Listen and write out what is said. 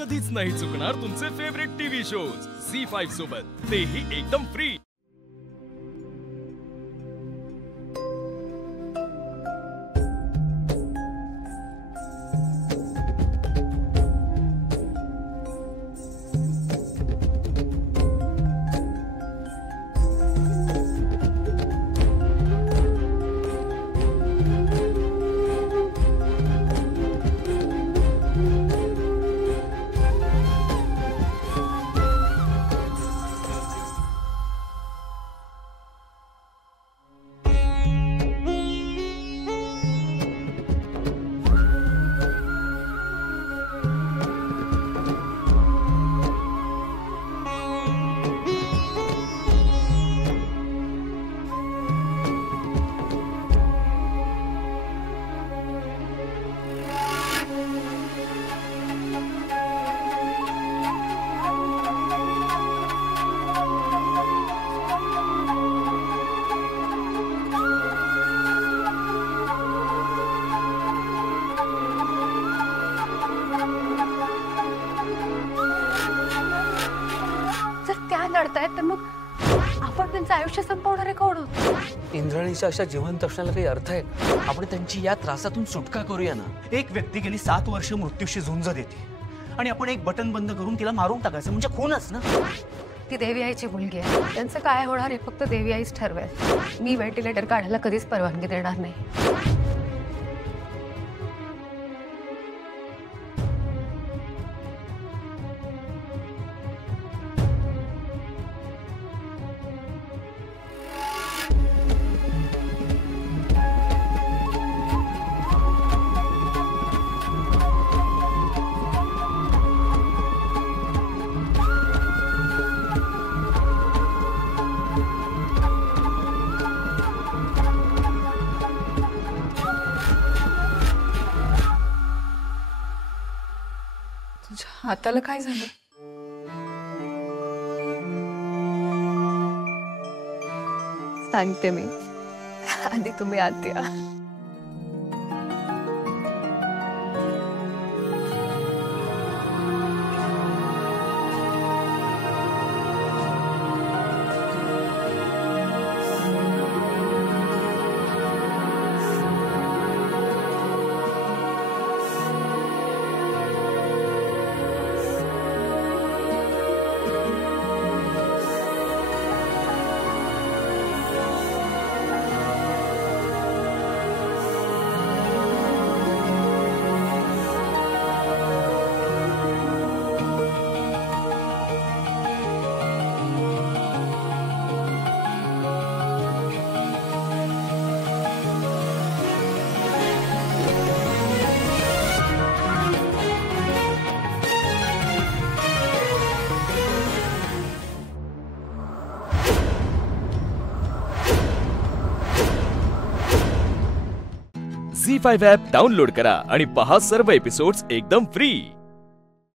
कधीच नाही चुकणार तुमचे फेवरेट टीव्ही शोज झी5 सोबत, तेही एकदम फ्री। लढतायत तर मग आपण त्यांचं आयुष्य संपवणारे कोण आहोत? इंद्राणीच्या अशा जिवंत असण्याला काही अर्थ आहे? आपण त्यांची या त्रासातून सुटका करूया ना। एक व्यक्ती गेली 7 वर्ष मृत्यूशी झुंज देते आणि आपण एक बटन बंद करून तिला मारून टाकायचं म्हणजे खूनच ना। ती देवी आईची मुलगी आहे, त्यांचं काय होणार हे फक्त देवी आईच ठरवेल। मी व्हेंटिलेटर काढायला कधीच परवानगी देणार नाही। हाताला काय झालं? सांगते मी, आधी तुम्ही आत या। झी5 ॲप डाउनलोड करा आणि पहा सर्व एपिसोड्स एकदम फ्री।